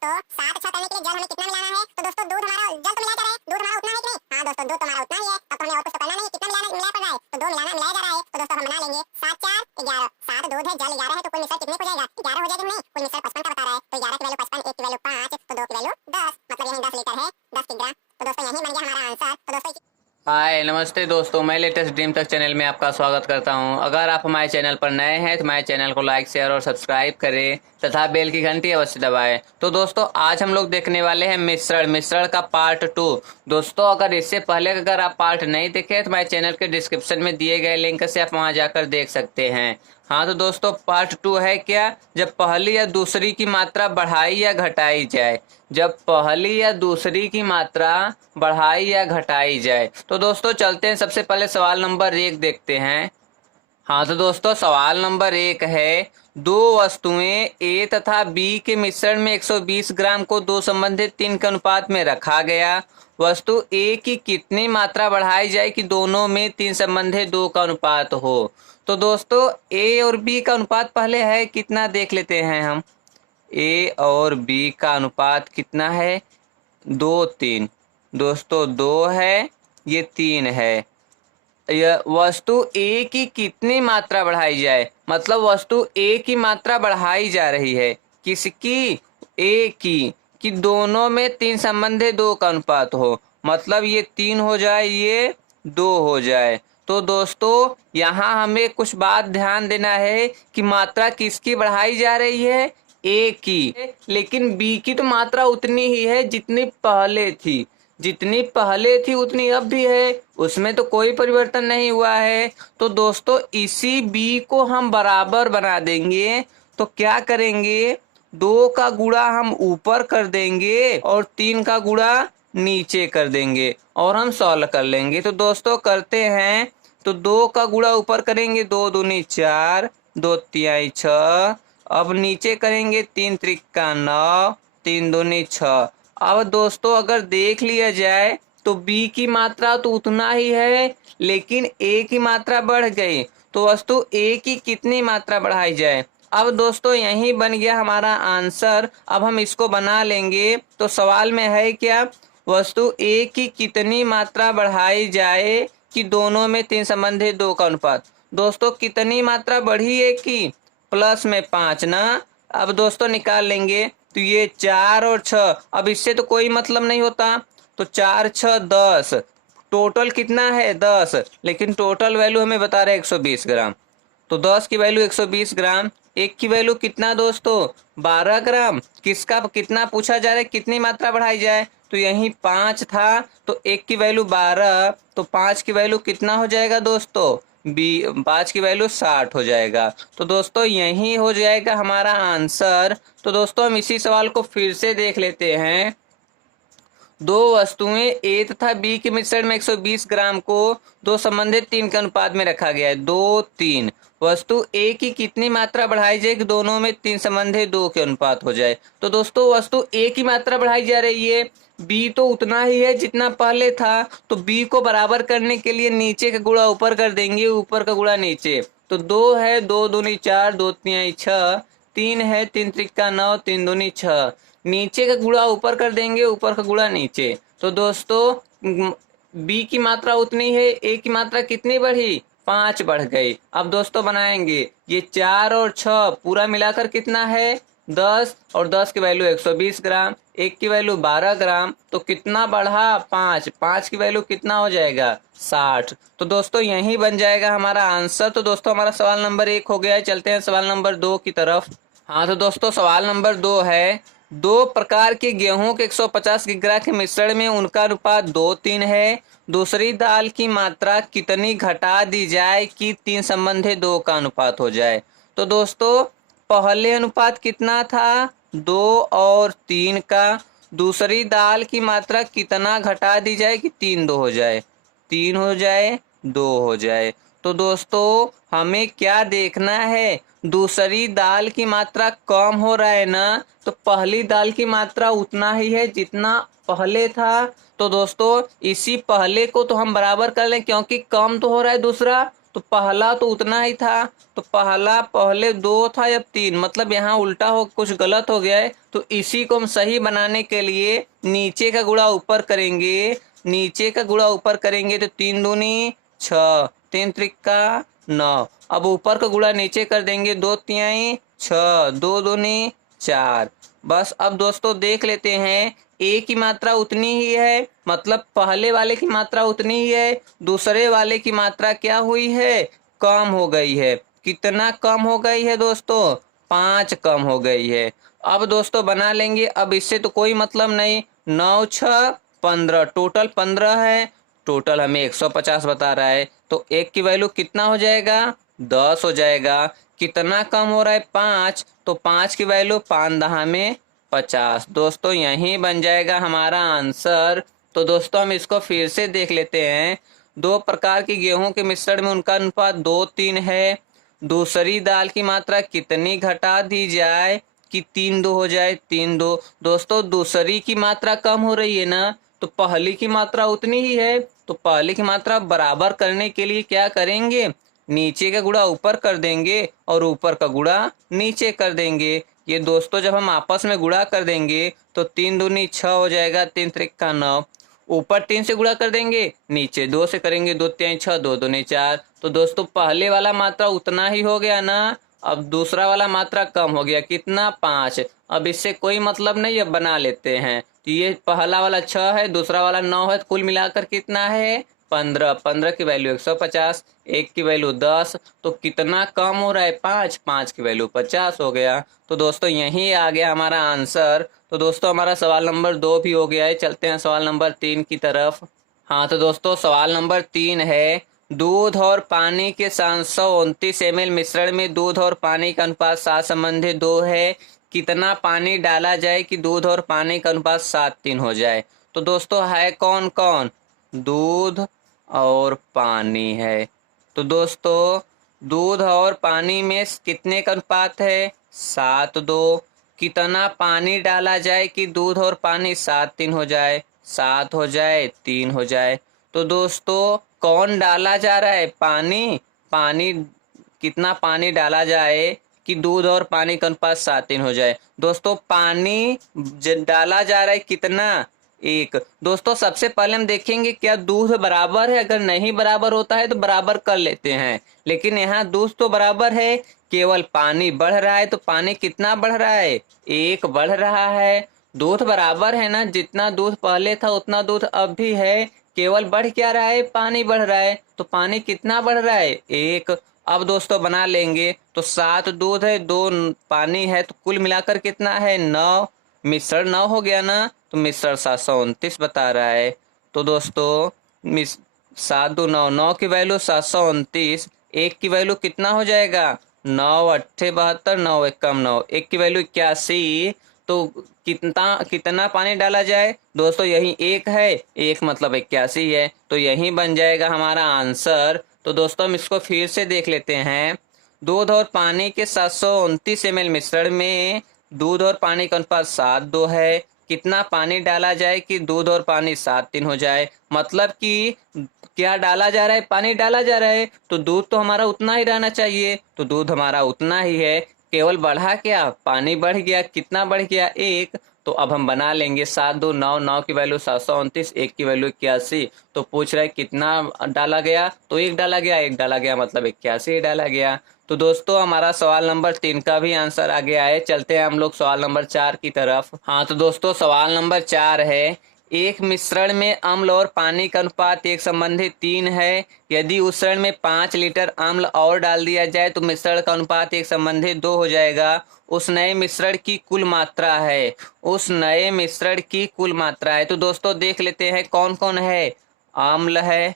दोस्तों 7 अच्छा करने के लिए जल हमें कितना मिलाना है? तो दोस्तों दूध हमारा जल तो मिलाया जा रहा है, दूध हमारा उतना है कि नहीं? हाँ दोस्तों दूध तो हमारा उतना ही है। अब तो हमें और कुछ तो करना नहीं है, कितना मिलाया पड़ रहा है? तो दो मिलाया जा रहा है। तो दोस्तों हम बना लेंगे 7 4 11। 7 दूध है, जल 11 है, तो कुल मिश्रण कितने हो जाएगा? 11 हो जाएगा नहीं? कुल मिश्रण 55 का बता रहा है। तो 11 की वैल्यू 55, 1 की वैल्यू 5, तो 2 की वैल्यू 10, मतलब यही 10 लीटर है, 10 किग्रा। तो दोस्तों यही बन गया हमारा आंसर। तो दोस्तों हाय नमस्ते दोस्तों, मैं लेटेस्ट ड्रीम तक चैनल में आपका स्वागत करता हूं। अगर आप हमारे चैनल पर नए हैं तो हमारे चैनल को लाइक शेयर और सब्सक्राइब करें तथा बेल की घंटी अवश्य दबाएं। तो दोस्तों आज हम लोग देखने वाले हैं मिश्रण का पार्ट 2। दोस्तों अगर इससे पहले अगर आप पार्ट नहीं देखे तो हमारे चैनल के डिस्क्रिप्शन में दिए गए लिंक से आप वहां जाकर देख सकते हैं। हाँ तो दोस्तों पार्ट 2 है क्या, जब पहली या दूसरी की मात्रा बढ़ाई या घटाई जाए। जब पहली या दूसरी की मात्रा बढ़ाई या घटाई जाए। तो दोस्तों चलते हैं, सबसे पहले सवाल नंबर 1 देखते हैं। हाँ तो दोस्तों सवाल नंबर 1 है, दो वस्तुएं ए तथा बी के मिश्रण में 120 ग्राम को दो संबंधित 3 के अनुपात में रखा गया। वस्तु ए की कितनी मात्रा बढ़ाई जाए कि दोनों में 3 संबंधित 2 का अनुपात हो। तो दोस्तों ए और बी का अनुपात पहले है कितना देख लेते हैं हम। ए और बी का अनुपात कितना है? 2 3। दोस्तों 2 है, ये 3 है। यह वस्तु ए की कितनी मात्रा बढ़ाई जाए, मतलब वस्तु ए की मात्रा बढ़ाई जा रही है। किसकी? ए की। कि दोनों में 3 संबंधित 2 का अनुपात हो, मतलब ये 3 हो जाए, ये 2 हो जाए। तो दोस्तों यहाँ हमें कुछ बात ध्यान देना है कि मात्रा किसकी बढ़ाई जा रही है? ए की। लेकिन बी की तो मात्रा उतनी ही है जितनी पहले थी, जितनी पहले थी उतनी अब भी है, उसमें तो कोई परिवर्तन नहीं हुआ है। तो दोस्तों इसी बी को हम बराबर बना देंगे। तो क्या करेंगे, 2 का गुणा हम ऊपर कर देंगे और 3 का गुणा नीचे कर देंगे और हम सॉल्व कर लेंगे। तो दोस्तों करते हैं, तो 2 का गुणा ऊपर करेंगे, 2 दूनी 4, 2 तिहाई 6। अब नीचे करेंगे, 3 त्रिका 9, 3 दूनी 6। अब दोस्तों अगर देख लिया जाए तो बी की मात्रा तो उतना ही है, लेकिन ए की मात्रा बढ़ गई। तो वस्तु ए की कितनी मात्रा बढ़ाई जाए। अब दोस्तों यही बन गया हमारा आंसर। अब हम इसको बना लेंगे। तो सवाल में है क्या, वस्तु ए की कितनी मात्रा बढ़ाई जाए कि दोनों में 3 संबंधित 2 का अनुपात। दोस्तों कितनी मात्रा बढ़ी है की? प्लस में 5 ना। अब दोस्तों निकाल लेंगे, तो ये 4 और 6, अब इससे तो कोई मतलब नहीं होता। तो 4 6 10, टोटल कितना है 10, लेकिन टोटल वैल्यू हमें बता रहे 120 ग्राम। तो 10 की वैल्यू 120 ग्राम, एक की वैल्यू कितना दोस्तों 12 ग्राम। किसका कितना पूछा जा रहा है, कितनी मात्रा बढ़ाई जाए। तो यही 5 था, तो एक की वैल्यू 12, तो 5 की वैल्यू कितना हो जाएगा दोस्तों 5 की वैल्यू 60 हो जाएगा। तो दोस्तों यही हो जाएगा हमारा आंसर। तो दोस्तों हम इसी सवाल को फिर से देख लेते हैं। दो वस्तुएं ए तथा बी के मिश्रण में 120 ग्राम को दो संबंधित 3 के अनुपात में रखा गया है। 2 3। वस्तु ए की कितनी मात्रा बढ़ाई जाए कि दोनों में 3 संबंधित 2 के अनुपात हो जाए। तो दोस्तों वस्तु ए की मात्रा बढ़ाई जा रही है, बी तो उतना ही है जितना पहले था। तो बी को बराबर करने के लिए नीचे का गुणा ऊपर कर देंगे, ऊपर का गुणा नीचे। तो 2 है, 2 दूनी 4, 2 तिहाई 6, 3 है, 3 त्रिका 9, 3 दूनी 6। नीचे का गुणा ऊपर कर देंगे, ऊपर का गुणा नीचे। तो दोस्तों बी की मात्रा उतनी है, ए की मात्रा कितनी बढ़ी? 5 बढ़ गई। अब दोस्तों बनाएंगे, ये 4 और 6 पूरा मिलाकर कितना है 10, और 10 की वैल्यू 120 ग्राम, एक की वैल्यू 12 ग्राम। तो कितना बढ़ा 5, 5 की वैल्यू कितना हो जाएगा 60। तो दोस्तों यही बन जाएगा हमारा आंसर। तो दोस्तों हमारा सवाल नंबर 1 हो गया है। चलते हैं सवाल नंबर 2 की तरफ। हाँ तो दोस्तों सवाल नंबर 2 है, दो प्रकार के गेहूं के 150 किग्रा के मिश्रण में उनका अनुपात 2 3 है। दूसरी दाल की मात्रा कितनी घटा दी जाए कि 3 संबंधित 2 का अनुपात हो जाए। तो दोस्तों पहले अनुपात कितना था 2 और 3 का। दूसरी दाल की मात्रा कितना घटा दी जाए कि 3 2 हो जाए, 3 हो जाए 2 हो जाए। तो दोस्तों हमें क्या देखना है, दूसरी दाल की मात्रा कम हो रहा है ना, तो पहली दाल की मात्रा उतना ही है जितना पहले था। तो दोस्तों इसी पहले को तो हम बराबर कर लें, क्योंकि कम तो हो रहा है दूसरा, तो पहला तो उतना ही था, तो पहला पहले 2 था अब 3, मतलब यहाँ उल्टा हो कुछ गलत हो गया है। तो इसी को हम सही बनाने के लिए नीचे का गुणा ऊपर करेंगे, नीचे का गुणा ऊपर करेंगे तो 3 दूनी 6, 3 त्रिका 9। अब ऊपर का गुणा नीचे कर देंगे, 2 तिहाई 6, 2 दूनी 4। बस अब दोस्तों देख लेते हैं, ए की मात्रा उतनी ही है, मतलब पहले वाले की मात्रा उतनी ही है, दूसरे वाले की मात्रा क्या हुई है, कम हो गई है। कितना कम हो गई है दोस्तों, 5 कम हो गई है। अब दोस्तों बना लेंगे, अब इससे तो कोई मतलब नहीं, 9 6 15, टोटल 15 है, टोटल हमें 150 बता रहा है, तो एक की वैल्यू कितना हो जाएगा, 10 हो जाएगा। कितना कम हो रहा है, 5, तो 5 की वैल्यू 5 दहा में 50। दोस्तों यही बन जाएगा हमारा आंसर। तो दोस्तों हम इसको फिर से देख लेते हैं, 2 प्रकार की गेहूं के मिश्रण में उनका अनुपात 2-3 है। दूसरी दाल की मात्रा कितनी घटा दी जाए कि 3-2 हो जाए, 3-2। दोस्तों दूसरी की मात्रा कम हो रही है ना, तो पहली की मात्रा उतनी ही है, तो पहली की मात्रा बराबर करने के लिए क्या करेंगे, नीचे का गुणा ऊपर कर देंगे और ऊपर का गुणा नीचे कर देंगे। ये दोस्तों जब हम आपस में गुणा कर देंगे तो 3 दूनी 6 हो जाएगा, 3 त्रिका 9। ऊपर 3 से गुणा कर देंगे, नीचे 2 से करेंगे, 2 तिहाई 6, 2 दूनी 4। तो दोस्तों पहले वाला मात्रा उतना ही हो गया ना, अब दूसरा वाला मात्रा कम हो गया, कितना, 5। अब इससे कोई मतलब नहीं, अब बना लेते हैं। तो ये पहला वाला 6 है, दूसरा वाला 9 है, तो कुल मिलाकर कितना है, 15। 15 की वैल्यू 150, एक की वैल्यू 10, तो कितना कम हो रहा है, 5, 5 की वैल्यू 50 हो गया। तो दोस्तों यही आ गया हमारा आंसर। तो दोस्तों हमारा सवाल नंबर 2 भी हो गया है, चलते हैं सवाल नंबर 3 की तरफ। हाँ तो दोस्तों सवाल नंबर 3 है, दूध और पानी के 729 ml मिश्रण में दूध और पानी का अनुपात 7:2 है। कितना पानी डाला जाए कि दूध और पानी का अनुपात 7:3 हो जाए। तो दोस्तों है कौन कौन, दूध और पानी है। तो दोस्तों दूध और पानी में कितने का अनुपात है, 7:2। कितना पानी डाला जाए कि दूध और पानी 7:3 हो जाए, 7 हो जाए, 3 हो जाए। तो दोस्तों कौन डाला जा रहा है, पानी। पानी कितना पानी डाला जाए कि दूध और पानी का अनुपात 7:3 हो जाए। दोस्तों पानी डाला जा रहा है कितना, 1। दोस्तों सबसे पहले हम देखेंगे क्या दूध बराबर है, अगर नहीं बराबर होता है तो बराबर कर लेते हैं, लेकिन यहाँ दूध तो बराबर है, केवल पानी बढ़ रहा है। तो पानी कितना बढ़ रहा है, 1 बढ़ रहा है। दूध बराबर है ना, जितना दूध पहले था उतना दूध अब भी है, केवल बढ़ क्या रहा है, पानी बढ़ रहा है। तो पानी कितना बढ़ रहा है, 1। अब दोस्तों बना लेंगे, तो 7 दूध है, 2 पानी है, तो कुल मिलाकर कितना है, 9। मिश्रण 9 हो गया ना, तो मिश्रण 729 बता रहा है। तो दोस्तों 7 2 9, 9 की वैल्यू 729, एक की वैल्यू कितना हो जाएगा, 9 8 72, 9 1 9, एक की वैल्यू 81। तो कितना कितना पानी डाला जाए, दोस्तों यही 1 है, 1 मतलब 81 है, तो यही बन जाएगा हमारा आंसर। तो दोस्तों हम इसको फिर से देख लेते हैं, दूध और पानी के 729 ml मिश्रण में दूध और पानी का अनुपात 7:2 है। कितना पानी डाला जाए कि दूध और पानी 7:3 हो जाए, मतलब कि क्या डाला जा रहा है, पानी डाला जा रहा है, तो दूध तो हमारा उतना ही रहना चाहिए, तो दूध हमारा उतना ही है, केवल बढ़ा क्या, पानी बढ़ गया, कितना बढ़ गया, 1। तो अब हम बना लेंगे, 7 2 9, 9 की वैल्यू 729, 1 की वैल्यू 81। तो पूछ रहा है कितना डाला गया, तो 1 डाला गया, 1 डाला गया मतलब 81 डाला गया। तो दोस्तों हमारा सवाल नंबर 3 का भी आंसर आ गया है। चलते हैं हम लोग सवाल नंबर 4 की तरफ। हाँ तो दोस्तों सवाल नंबर 4 है, एक मिश्रण में अम्ल और पानी का अनुपात 1:3 है। यदि उस मिश्रण में 5 लीटर अम्ल और डाल दिया जाए तो मिश्रण का अनुपात 1:2 हो जाएगा। उस नए मिश्रण की कुल मात्रा है, उस नए मिश्रण की कुल मात्रा है। तो दोस्तों देख लेते हैं कौन कौन है, अम्ल है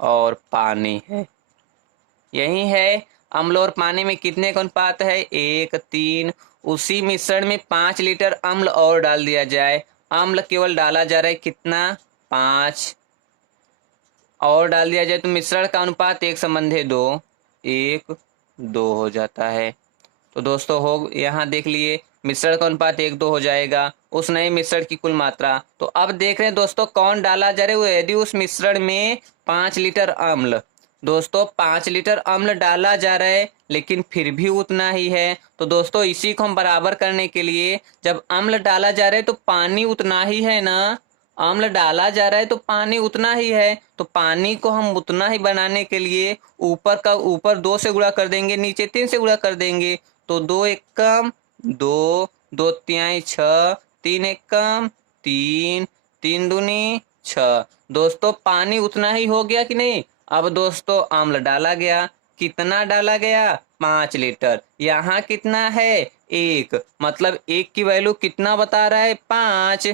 और पानी है, यही है। अम्ल और पानी में कितने का अनुपात है, 1:3। उसी मिश्रण में 5 लीटर अम्ल और डाल दिया जाए, अम्ल केवल डाला जा रहा है कितना, 5 और डाल दिया जाए तो मिश्रण का अनुपात 1:2, 1:2 हो जाता है। तो दोस्तों हो यहाँ देख लिए मिश्रण का अनुपात 1:2 हो जाएगा, उस नए मिश्रण की कुल मात्रा। तो अब देख रहे हैं दोस्तों कौन डाला जा रहा है, यदि उस मिश्रण में 5 लीटर अम्ल, दोस्तों 5 लीटर अम्ल डाला जा रहा है लेकिन फिर भी उतना ही है। तो दोस्तों इसी को हम बराबर करने के लिए, जब अम्ल डाला जा रहा है तो पानी उतना ही है ना, अम्ल डाला जा रहा है तो पानी उतना ही है। तो पानी को हम उतना ही बनाने के लिए ऊपर का ऊपर 2 से गुणा कर देंगे, नीचे 3 से गुणा कर देंगे। तो 2 एकम 2, 2 तिहाई 6, 3 एकम 3, 3 दूनी 6। दोस्तों पानी उतना ही हो गया कि नहीं। अब दोस्तों अम्ल डाला गया, कितना डाला गया 5 लीटर। यहाँ कितना है 1, मतलब 1 की वैल्यू कितना बता रहा है 5,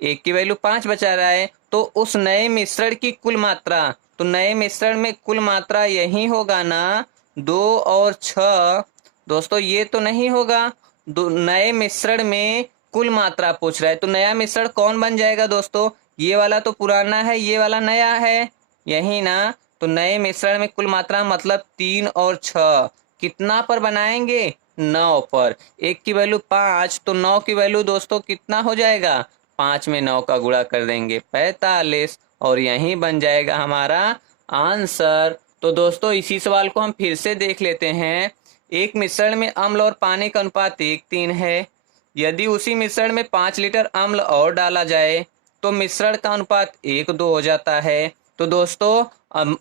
1 की वैल्यू 5 बचा रहा है। तो उस नए मिश्रण की कुल मात्रा, तो नए मिश्रण में कुल मात्रा यही होगा ना 2 और 6। दोस्तों ये तो नहीं होगा, नए मिश्रण में कुल मात्रा पूछ रहा है तो नया मिश्रण कौन बन जाएगा दोस्तों, ये वाला तो पुराना है, ये वाला नया है, यही ना। तो नए मिश्रण में कुल मात्रा मतलब 3 और 6 कितना पर बनाएंगे 9 पर। 1 की वैल्यू 5 तो 9 की वैल्यू दोस्तों कितना हो जाएगा, 5 में 9 का गुणा कर देंगे 45 और यही बन जाएगा हमारा आंसर। तो दोस्तों इसी सवाल को हम फिर से देख लेते हैं। एक मिश्रण में अम्ल और पानी का अनुपात 1:3 है। यदि उसी मिश्रण में 5 लीटर अम्ल और डाला जाए तो मिश्रण का अनुपात 1:2 हो जाता है। तो दोस्तों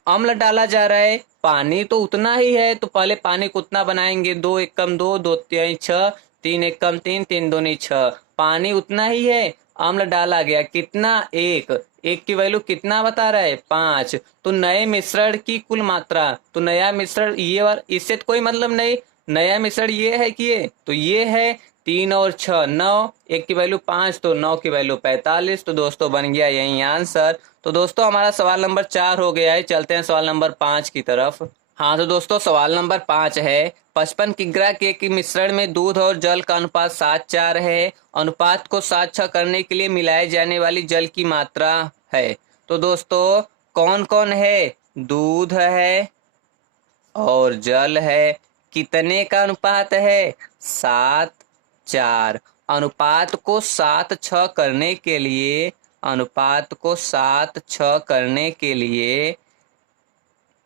अम्ल डाला जा रहा है, पानी तो उतना ही है, तो पहले पानी को उतना बनाएंगे, 2 एकम 2, 2 तिहाई 6, 3 एकम 3, 3 दूनी 6। पानी उतना ही है, अम्ल डाला गया कितना 1, 1 की वैल्यू कितना बता रहा है 5। तो नए मिश्रण की कुल मात्रा, तो नया मिश्रण ये वाला, इससे तो कोई मतलब नहीं, नया मिश्रण ये है कि ये, तो ये है 3 और 6 9, 1 की वैल्यू 5 तो 9 की वैल्यू 45। तो दोस्तों बन गया यही आंसर। तो दोस्तों हमारा सवाल नंबर 4 हो गया है, चलते हैं सवाल नंबर 5 की तरफ। हाँ तो दोस्तों सवाल नंबर 5 है, 55 किग्रा केक के मिश्रण में दूध और जल का अनुपात 7:4 है। अनुपात को 7:6 करने के लिए मिलाए जाने वाली जल की मात्रा है। तो दोस्तों कौन कौन है, दूध है और जल है, कितने का अनुपात है 7:4। अनुपात को 7:6 करने के लिए, अनुपात को 7:6 करने के लिए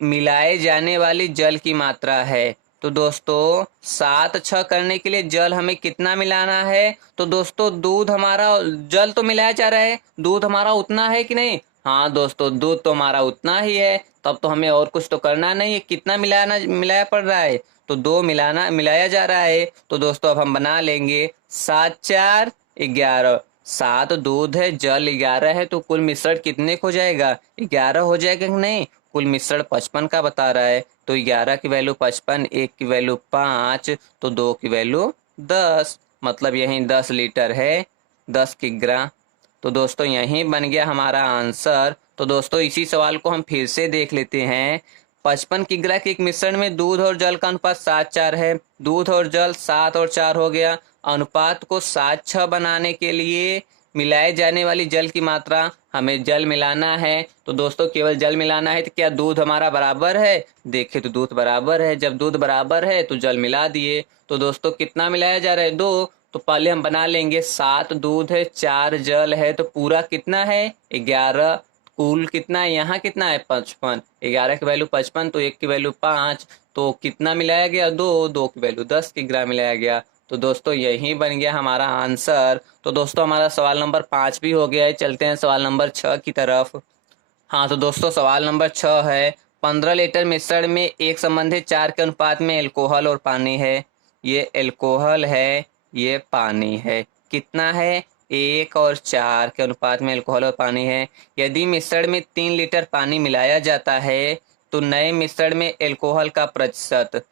मिलाए जाने वाली जल की मात्रा है। तो दोस्तों 7:6 करने के लिए जल हमें कितना मिलाना है, तो दोस्तों दूध हमारा, जल तो मिलाया जा रहा है, दूध हमारा उतना है कि नहीं। हाँ दोस्तों दूध तो हमारा उतना ही है, तब तो हमें और कुछ तो करना नहीं है। कितना मिलाया पड़ रहा है, तो 2 मिलाया जा रहा है। तो दोस्तों अब हम बना लेंगे 7:4 11, 7 दूध है, जल 11 है, तो कुल मिश्रण कितने को हो जाएगा 11 हो जाएगा कि नहीं। कुल मिश्रण 55 का बता रहा है, तो 11 की वैल्यू 55, 1 की वैल्यू 5, तो 2 की वैल्यू 10, मतलब यही 10 लीटर है 10 किग्रा। तो दोस्तों यही बन गया हमारा आंसर। तो दोस्तों इसी सवाल को हम फिर से देख लेते हैं। 55 किग्रा के एक मिश्रण में दूध और जल का अनुपात 7:4 है। दूध और जल 7 और 4 हो गया। अनुपात को 7:6 बनाने के लिए मिलाए जाने वाली जल की मात्रा, हमें जल मिलाना है। तो दोस्तों केवल जल मिलाना है, तो क्या दूध हमारा बराबर है, देखें तो दूध बराबर है। जब दूध बराबर है तो जल मिला दिए। तो दोस्तों कितना मिलाया जा रहा है 2, तो पहले हम बना लेंगे 7 दूध है 4 जल है, तो पूरा कितना है 11। कुल कितना है, यहाँ कितना है 55, 11 की वैल्यू 55, तो 1 की वैल्यू 5, तो कितना मिलाया गया 2, 2 की वैल्यू 10 किग्रा मिलाया गया। तो दोस्तों यही बन गया हमारा आंसर। तो दोस्तों हमारा सवाल नंबर 5 भी हो गया है, चलते हैं सवाल नंबर 6 की तरफ। हाँ तो दोस्तों सवाल नंबर 6 है, 15 लीटर मिश्रण में एक संबंधित 4 के अनुपात में एल्कोहल और पानी है। ये एल्कोहल है, ये पानी है, कितना है 1 और 4 के अनुपात में एल्कोहल और पानी है। यदि मिश्रण में 3 लीटर पानी मिलाया जाता है तो नए मिश्रण में एल्कोहल का प्रतिशत।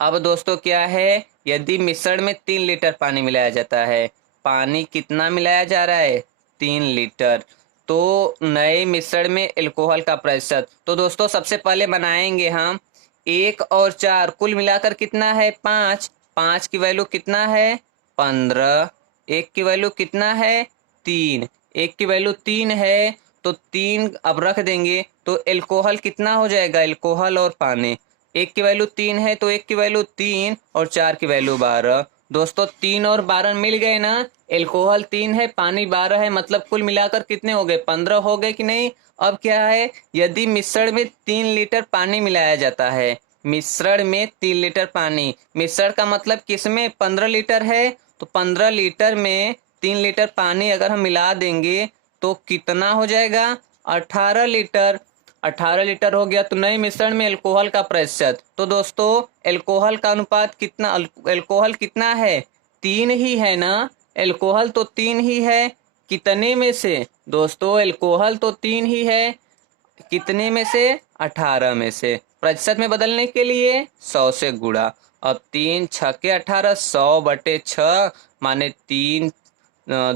अब दोस्तों क्या है, यदि मिश्रण में 3 लीटर पानी मिलाया जाता है, पानी कितना मिलाया जा रहा है 3 लीटर, तो नए मिश्रण में एल्कोहल का प्रतिशत। तो दोस्तों सबसे पहले बनाएंगे हम 1 और 4 कुल मिलाकर कितना है 5, 5 की वैल्यू कितना है 15, 1 की वैल्यू कितना है 3, 1 की वैल्यू 3 है, तो 3 अब रख देंगे, तो एल्कोहल कितना हो जाएगा, एल्कोहल और पानी 1 की वैल्यू 3 है, तो 1 की वैल्यू 3 और 4 की वैल्यू 12, दोस्तों 3 और 12 मिल गए ना, एल्कोहल 3 है, पानी 12 है, मतलब कुल मिलाकर कितने हो गए, 15 हो गए कि नहीं। अब क्या है, यदि मिश्रण में 3 लीटर पानी मिलाया जाता है, मिश्रण में 3 लीटर पानी, मिश्रण का मतलब किसमें 15 लीटर है, तो 15 लीटर में 3 लीटर पानी अगर हम मिला देंगे तो कितना हो जाएगा, 18 लीटर। 18 लीटर हो गया। तो नए मिश्रण में अल्कोहल का प्रतिशत, तो दोस्तों अल्कोहल का अनुपात कितना, अल्कोहल कितना है, 3 ही है ना, अल्कोहल तो 3 ही है। कितने में से, दोस्तों अल्कोहल तो 3 ही है, कितने में से, 18 में से। प्रतिशत में बदलने के लिए 100 से गुणा। अब 3 छके 18, 100/6 माने 3,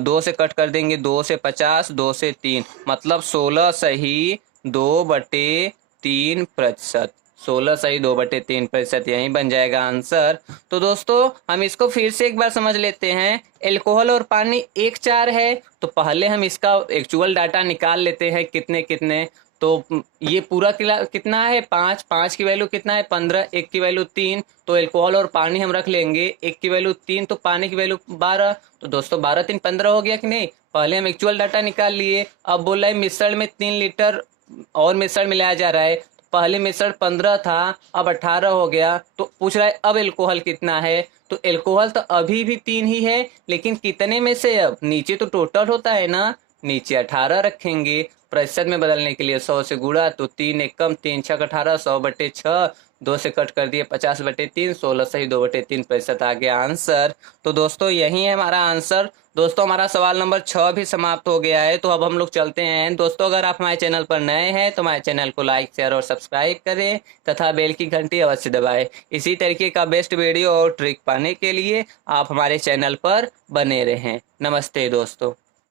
2 से कट कर देंगे, 2 से 50, 2 से 3, मतलब 16 सही 2/3%। 16 सही 2/3%, यही बन जाएगा आंसर। तो दोस्तों हम इसको फिर से एक बार समझ लेते हैं। एल्कोहल और पानी 1:4 है, तो पहले हम इसका एक्चुअल डाटा निकाल लेते हैं कितने कितने। तो ये पूरा कितना है, 5, 5 की वैल्यू कितना है 15, 1 की वैल्यू 3, तो एल्कोहल और पानी हम रख लेंगे, 1 की वैल्यू 3 तो पानी की वैल्यू 12। तो दोस्तों 12 3 15 हो गया कि नहीं। पहले हम एक्चुअल डाटा निकाल लिए। अब बोल रहा है मिश्रण में 3 लीटर और मिश्रण मिलाया जा रहा है। पहले मिश्रण 15 था, अब 18 हो गया। तो पूछ रहा है अब एल्कोहल कितना है, तो एल्कोहल तो अभी भी 3 ही है, लेकिन कितने में से, अब नीचे तो टोटल होता है ना, नीचे 18 रखेंगे। प्रतिशत में बदलने के लिए 100 से गुणा, तो 3 1 कम 3 6 18, 100/6, 2 से कट कर दिए 50/3, 16 सही 2/3% आ गया आंसर। तो दोस्तों यही है हमारा आंसर। दोस्तों हमारा सवाल नंबर 6 भी समाप्त हो गया है। तो अब हम लोग चलते हैं। दोस्तों अगर आप हमारे चैनल पर नए हैं तो हमारे चैनल को लाइक शेयर और सब्सक्राइब करें तथा बेल की घंटी अवश्य दबाएं। इसी तरीके का बेस्ट वीडियो और ट्रिक पाने के लिए आप हमारे चैनल पर बने रहें। नमस्ते दोस्तों।